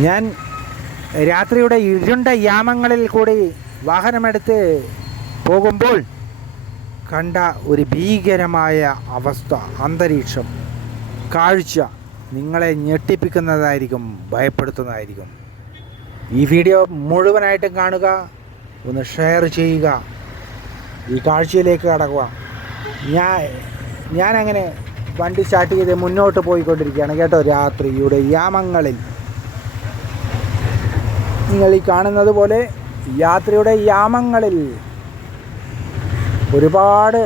ഞാൻ രാത്രിയുടെ ഇരുണ്ട യാമങ്ങളിൽ കൂടി വാഹനമെടുത്ത് പോകുമ്പോൾ കണ്ട ഒരു ഭീകരമായ അവസ്ഥ, അന്തരീക്ഷം, കാഴ്ച നിങ്ങളെ ഞെട്ടിപ്പിക്കുന്നതായിരിക്കും, ഭയപ്പെടുത്തുന്നതായിരിക്കും. ഈ വീഡിയോ മുഴുവനായിട്ടും കാണുക, ഒന്ന് ഷെയർ ചെയ്യുക, ഈ കാഴ്ചയിലേക്ക് കടക്കുക. ഞാനങ്ങനെ വണ്ടി സ്റ്റാർട്ട് ചെയ്ത് മുന്നോട്ട് പോയിക്കൊണ്ടിരിക്കുകയാണ് കേട്ടോ. രാത്രിയുടെ യാമങ്ങളിൽ നിങ്ങൾ ഈ കാണുന്നത് പോലെ യാത്രയുടെ യാമങ്ങളിൽ ഒരുപാട്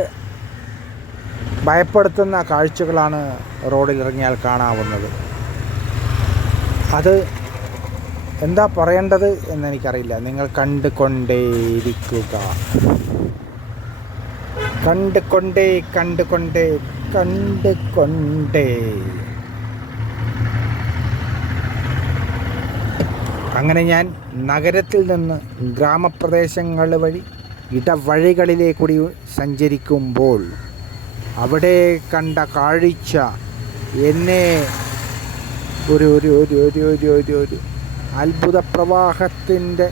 ഭയപ്പെടുത്തുന്ന കാഴ്ചകളാണ് റോഡിൽ ഇറങ്ങിയാൽ കാണാവുന്നത്. അത് എന്താ പറയേണ്ടത് എന്നെനിക്കറിയില്ല. നിങ്ങൾ കണ്ടുകൊണ്ടേയിരിക്കുക, കണ്ടുകൊണ്ടേ. അങ്ങനെ ഞാൻ നഗരത്തിൽ നിന്ന് ഗ്രാമപ്രദേശങ്ങൾ വഴി ഇടവഴികളിലേക്കൂടി സഞ്ചരിക്കുമ്പോൾ അവിടെ കണ്ട കാഴ്ച എന്നെ ഒരു ഒരു ഒരു ഒരു ഒരു ഒരു ഒരു അത്ഭുത പ്രവാഹത്തിൻ്റെ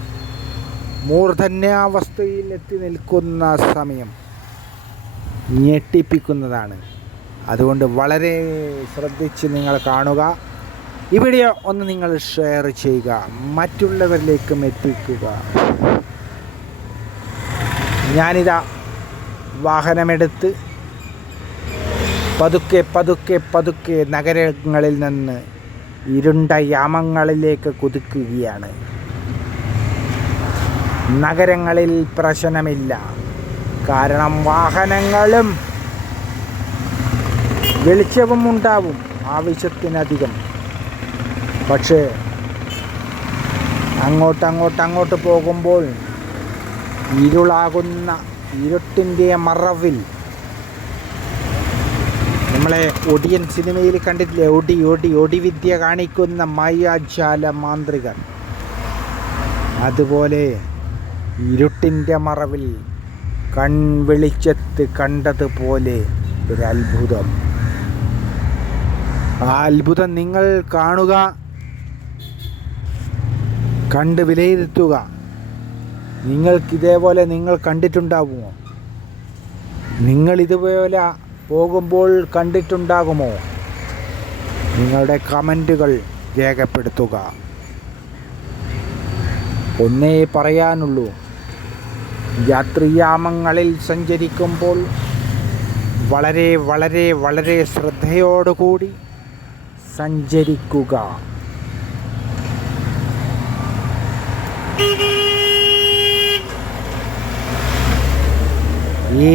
മൂർധന്യാവസ്ഥയിൽ എത്തി നിൽക്കുന്ന സമയം ഞെട്ടിപ്പിക്കുന്നതാണ്. അതുകൊണ്ട് വളരെ ശ്രദ്ധിച്ച് നിങ്ങൾ കാണുക. ഈ വീഡിയോ ഒന്ന് നിങ്ങൾ ഷെയർ ചെയ്യുക, മറ്റുള്ളവരിലേക്കും എത്തിക്കുക. ഞാനിതാ വാഹനമെടുത്ത് പതുക്കെ നഗരങ്ങളിൽ നിന്ന് ഇരുണ്ട യാമങ്ങളിലേക്ക് കുതിക്കുകയാണ്. നഗരങ്ങളിൽ പ്രശ്നമില്ല, കാരണം വാഹനങ്ങളും വെളിച്ചവും ഉണ്ടാവും ആവശ്യത്തിനധികം. പക്ഷേ അങ്ങോട്ട് പോകുമ്പോൾ ഇരുളാകുന്ന ഇരുട്ടിൻ്റെ മറവിൽ നമ്മളെ ഒടിയൻ സിനിമയിൽ കണ്ടിട്ടില്ലേ, ഒടി വിദ്യ കാണിക്കുന്ന മായാജാല മാന്ത്രികർ. അതുപോലെ ഇരുട്ടിൻ്റെ മറവിൽ കൺവെളിച്ചത്ത് കണ്ടതുപോലെ ഒരു അത്ഭുതം. ആ അത്ഭുതം നിങ്ങൾ കാണുക, കണ്ട് വിലയിരുത്തുക. നിങ്ങൾക്കിതേപോലെ നിങ്ങൾ കണ്ടിട്ടുണ്ടാകുമോ? നിങ്ങൾ ഇതുപോലെ പോകുമ്പോൾ കണ്ടിട്ടുണ്ടാകുമോ? നിങ്ങളുടെ കമൻറ്റുകൾ രേഖപ്പെടുത്തുക. ഒന്നേ പറയാനുള്ളൂ, രാത്രിയാമങ്ങളിൽ സഞ്ചരിക്കുമ്പോൾ വളരെ വളരെ വളരെ ശ്രദ്ധയോടുകൂടി സഞ്ചരിക്കുക. ഈ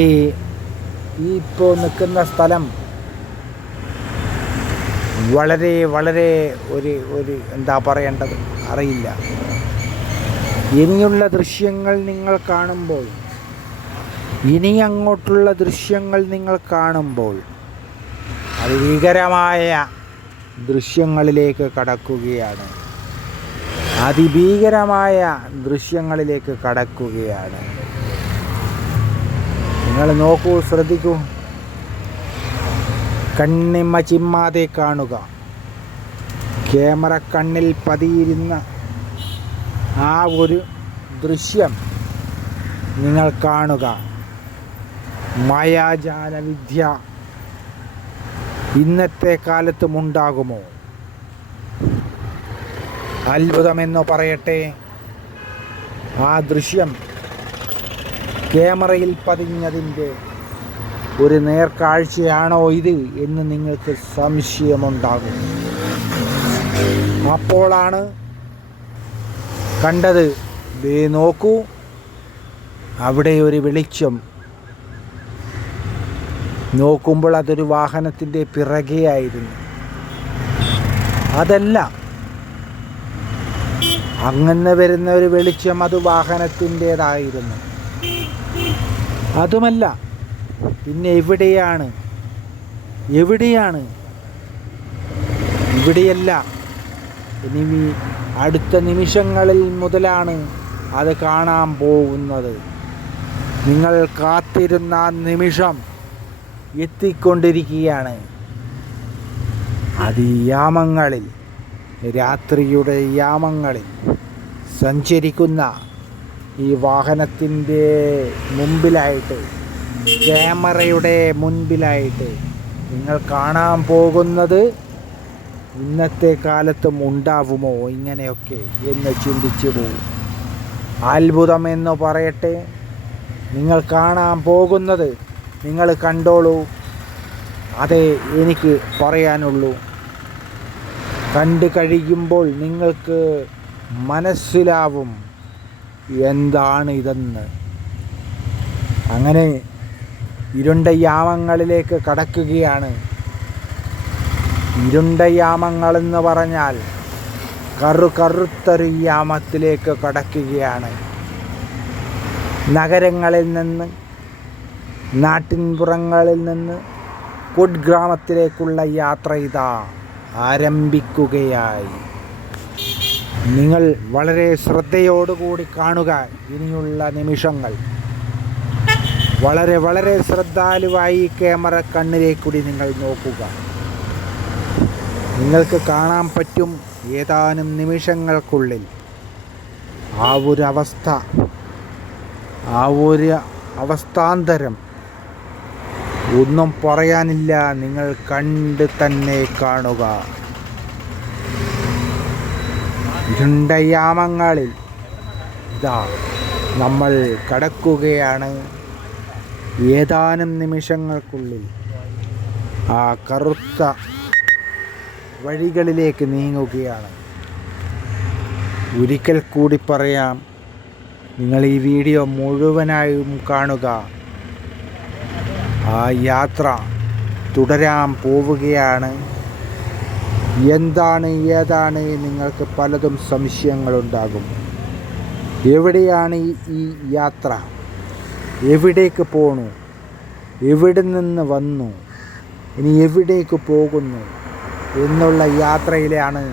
ഇപ്പോൾ നിൽക്കുന്ന സ്ഥലം വളരെ വളരെ ഒരു എന്താ പറയേണ്ടത് അറിയില്ല. ഇനിയുള്ള ദൃശ്യങ്ങൾ നിങ്ങൾ കാണുമ്പോൾ, ഇനി അങ്ങോട്ടുള്ള ദൃശ്യങ്ങൾ നിങ്ങൾ കാണുമ്പോൾ അത് ഭീകരമായ ദൃശ്യങ്ങളിലേക്ക് കടക്കുകയാണ്, അതിഭീകരമായ ദൃശ്യങ്ങളിലേക്ക് കടക്കുകയാണ്. നിങ്ങൾ നോക്കൂ, ശ്രദ്ധിക്കൂ, കണ്ണിമ ചിമ്മാതെ കാണുക. ക്യാമറ കണ്ണിൽ പതിയിരുന്ന ആ ഒരു ദൃശ്യം നിങ്ങൾ കാണുക. മായാജാല വിദ്യ ഇന്നത്തെ കാലത്തും ഉണ്ടാകുമോ? അത്ഭുതമെന്ന് പറയട്ടെ, ആ ദൃശ്യം ക്യാമറയിൽ പതിഞ്ഞതിൻ്റെ ഒരു നേർക്കാഴ്ചയാണോ ഇത് എന്ന് നിങ്ങൾക്ക് സംശയമുണ്ടാകും. അപ്പോഴാണ് കണ്ടത്, ദേ നോക്കൂ, അവിടെ ഒരു വെളിച്ചം. നോക്കുമ്പോൾ അതൊരു വാഹനത്തിൻ്റെ പിറകെയായിരുന്നു. അതല്ല, അങ്ങനെ വരുന്ന ഒരു വെളിച്ചം, അത് വാഹനത്തിൻ്റേതായിരുന്നു. അതുമല്ല, പിന്നെ എവിടെയാണ്? ഇവിടെയല്ല. ഇനി അടുത്ത നിമിഷങ്ങളിൽ മുതലാണ് അത് കാണാൻ പോകുന്നത്. നിങ്ങൾ കാത്തിരുന്ന നിമിഷം എത്തിക്കൊണ്ടിരിക്കുകയാണ്. അതിയാമങ്ങളിൽ രാത്രിയുടെ യാമങ്ങളിൽ സഞ്ചരിക്കുന്ന ഈ വാഹനത്തിൻ്റെ മുമ്പിലായിട്ട്, ക്യാമറയുടെ മുൻപിലായിട്ട് നിങ്ങൾ കാണാൻ പോകുന്നത് ഇന്നത്തെ കാലത്തും ഉണ്ടാവുമോ ഇങ്ങനെയൊക്കെ എന്ന് ചിന്തിച്ചു പോകും. അത്ഭുതമെന്ന് പറയട്ടെ, നിങ്ങൾ കാണാൻ പോകുന്നത് നിങ്ങൾ കണ്ടോളൂ. അതേ എനിക്ക് പറയാനുള്ളൂ. കണ്ടു കഴിയുമ്പോൾ നിങ്ങൾക്ക് മനസ്സിലാവും എന്താണ് ഇതെന്ന്. അങ്ങനെ ഇരുണ്ട യാമങ്ങളിലേക്ക് കടക്കുകയാണ്. ഇരുണ്ട യാമങ്ങളെന്ന് പറഞ്ഞാൽ കറുത്തൊരു യാമത്തിലേക്ക് കടക്കുകയാണ്. നഗരങ്ങളിൽ നിന്ന്, നാട്ടിൻപുറങ്ങളിൽ നിന്ന് കുഗ്രാമത്തിലേക്കുള്ള യാത്ര ഇതാ ആരംഭിക്കുകയായി. നിങ്ങൾ വളരെ ശ്രദ്ധയോടുകൂടി കാണുക. ഇനിയുള്ള നിമിഷങ്ങൾ വളരെ വളരെ ശ്രദ്ധാലുവായി ക്യാമറ കണ്ണിലേക്ക് കൂടി നിങ്ങൾ നോക്കുക. നിങ്ങൾക്ക് കാണാൻ പറ്റും ഏതാനും നിമിഷങ്ങൾക്കുള്ളിൽ ആ ഒരു അവസ്ഥാന്തരം ഒന്നും പറയാനില്ല. നിങ്ങൾ കണ്ട് തന്നെ കാണുക. ഇരുണ്ട യാമങ്ങളിൽ ഇതാ നമ്മൾ കടക്കുകയാണ്. ഏതാനും നിമിഷങ്ങൾക്കുള്ളിൽ ആ കറുത്ത വഴികളിലേക്ക് നീങ്ങുകയാണ്. ഒരിക്കൽ കൂടി പറയാം, നിങ്ങൾ ഈ വീഡിയോ മുഴുവനായും കാണുക. ആ യാത്ര തുടരാൻ പോവുകയാണ്. ഏതാണ് നിങ്ങൾക്ക് പലതും സംശയങ്ങളുണ്ടാകും. എവിടെയാണ് ഈ യാത്ര? എവിടേക്ക് പോണു? എവിടെ നിന്ന് വന്നു? ഇനി എവിടേക്ക് പോകുന്നു എന്നുള്ള യാത്രയിലാണ്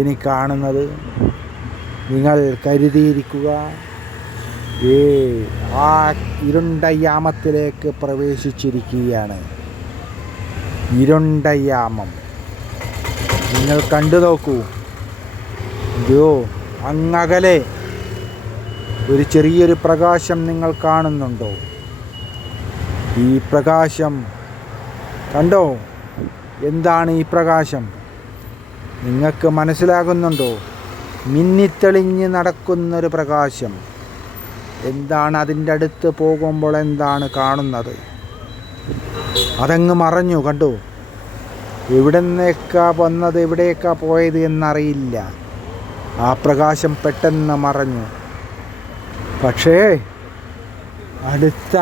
ഇനി കാണുന്നത്. നിങ്ങൾ കരുതിയിരിക്കുക. ആ ഇരുണ്ട യാമത്തിലേക്ക് പ്രവേശിച്ചിരിക്കുകയാണ്. ഇരുണ്ട യാമം നിങ്ങൾ കണ്ടു നോക്കൂ. അങ്ങകലെ ഒരു ചെറിയൊരു പ്രകാശം നിങ്ങൾ കാണുന്നുണ്ടോ? ഈ പ്രകാശം കണ്ടോ? എന്താണ് ഈ പ്രകാശം? നിങ്ങൾക്ക് മനസ്സിലാകുന്നുണ്ടോ? മിന്നിത്തെളിഞ്ഞ് നടക്കുന്നൊരു പ്രകാശം. എന്താണ് അതിൻ്റെ അടുത്ത് പോകുമ്പോൾ എന്താണ് കാണുന്നത്? അതങ്ങ് മറഞ്ഞു. കണ്ടു? എവിടെ നിന്നേക്കാ വന്നത്, എവിടേക്കാ പോയത് എന്നറിയില്ല. ആ പ്രകാശം പെട്ടെന്ന് മറഞ്ഞു. പക്ഷേ അടുത്ത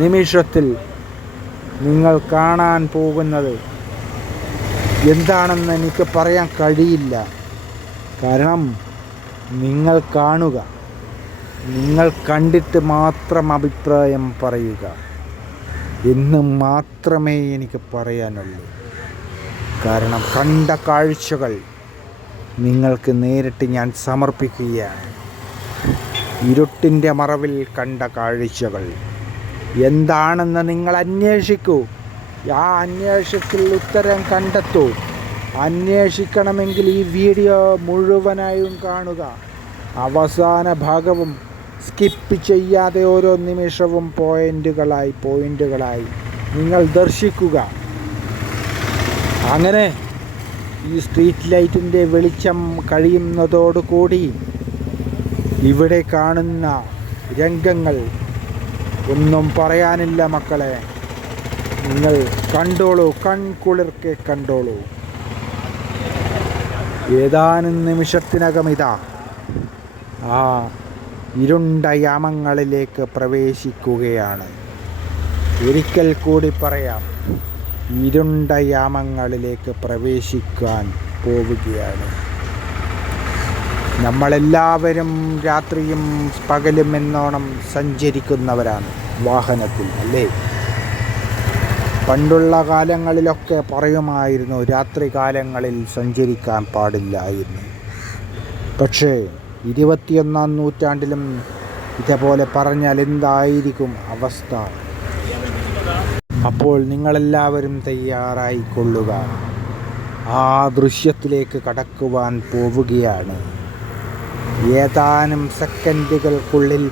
നിമിഷത്തിൽ നിങ്ങൾ കാണാൻ പോകുന്നത് എന്താണെന്ന് എനിക്ക് പറയാൻ കഴിയില്ല. കാരണം നിങ്ങൾ കാണുക. നിങ്ങൾ കണ്ടിട്ട് മാത്രം അഭിപ്രായം പറയുക എന്ന് മാത്രമേ എനിക്ക് പറയാനുള്ളൂ. കാരണം കണ്ട കാഴ്ചകൾ നിങ്ങൾക്ക് നേരിട്ട് ഞാൻ സമർപ്പിക്കുകയാണ്. ഇരുട്ടിൻ്റെ മറവിൽ കണ്ട കാഴ്ചകൾ എന്താണെന്ന് നിങ്ങൾ അന്വേഷിക്കൂ. ആ അന്വേഷണത്തിൽ ഉത്തരം കണ്ടെത്തൂ. അന്വേഷിക്കണമെങ്കിൽ ഈ വീഡിയോ മുഴുവനായും കാണുക. അവസാന ഭാഗവും സ്കിപ്പ് ചെയ്യാതെ ഓരോ നിമിഷവും പോയിന്റുകളായി നിങ്ങൾ ദർശിക്കുക. അങ്ങനെ ഈ സ്ട്രീറ്റ് ലൈറ്റിൻ്റെ വെളിച്ചം കഴിയുന്നതോടുകൂടി ഇവിടെ കാണുന്ന രംഗങ്ങൾ ഒന്നും പറയാനില്ല മക്കളെ. നിങ്ങൾ കണ്ടോളൂ, കൺകുളിർക്കെ കണ്ടോളൂ. ഏതാനും നിമിഷത്തിനകം ഇതാ ആ ഇരുണ്ട യാമങ്ങളിലേക്ക് പ്രവേശിക്കുകയാണ്. ഒരിക്കൽ കൂടി പറയാം, ഇരുണ്ട യാമങ്ങളിലേക്ക് പ്രവേശിക്കാൻ പോവുകയാണ്. നമ്മളെല്ലാവരും രാത്രിയും പകലും എന്നോണം സഞ്ചരിക്കുന്നവരാണ് വാഹനത്തിൽ, അല്ലേ? പണ്ടുള്ള കാലങ്ങളിലൊക്കെ പറയുമായിരുന്നു രാത്രി കാലങ്ങളിൽ സഞ്ചരിക്കാൻ പാടില്ലായിരുന്നു. പക്ഷേ 21-ാം നൂറ്റാണ്ടിലും ഇതേപോലെ പറഞ്ഞാൽ എന്തായിരിക്കും അവസ്ഥ? അപ്പോൾ നിങ്ങളെല്ലാവരും തയ്യാറായിക്കൊള്ളുക. ആ ദൃശ്യത്തിലേക്ക് കടക്കുവാൻ പോവുകയാണ്. ഏതാനും സെക്കൻഡുകൾക്കുള്ളിൽ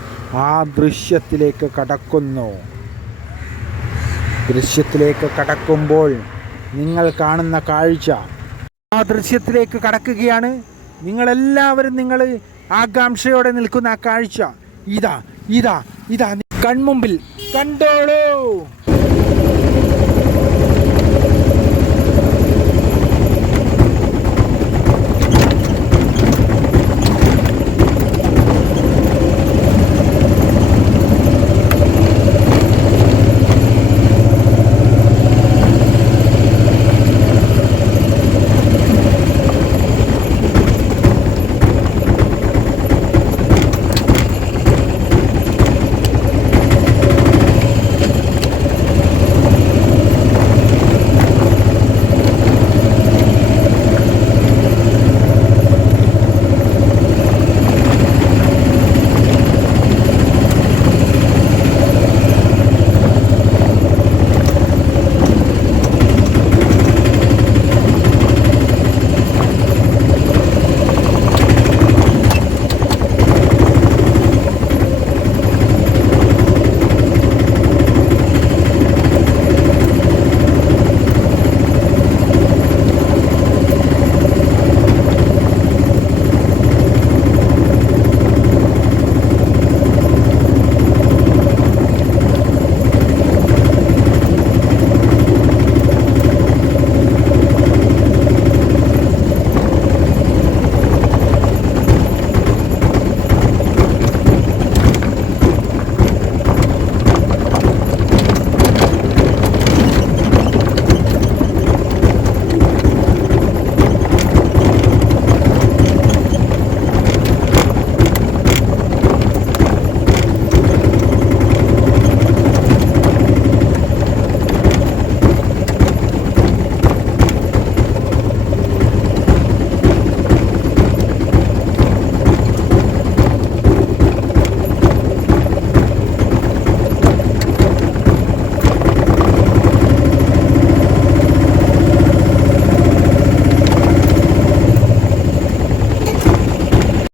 ആ ദൃശ്യത്തിലേക്ക് കടക്കുന്നു. ദൃശ്യത്തിലേക്ക് കടക്കുമ്പോൾ നിങ്ങൾ കാണുന്ന കാഴ്ച, ആ ദൃശ്യത്തിലേക്ക് കടക്കുകയാണ്. നിങ്ങളെല്ലാവരും ആകാംക്ഷയോടെ നിൽക്കുന്ന ആ കാഴ്ച ഇതാ ഇതാ ഇതാ കൺമുമ്പിൽ കണ്ടോളൂ.